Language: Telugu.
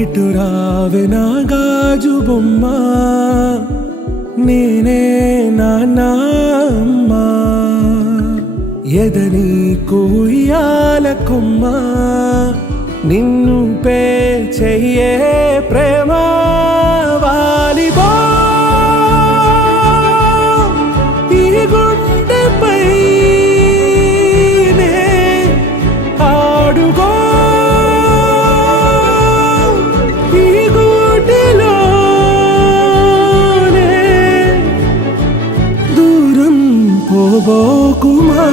ఇటు రావే నా గాజు బొమ్మ, నేనే నాన్నమ్మ. ఎదని కుయ్యాల కొమ్మ, నిన్ను పే చెయ్యే ప్రేమ వాలిబో. ఈ గుండెపై నే ఆడుగో, ఈ గూటిలోనే దూరం పోబోకుమా.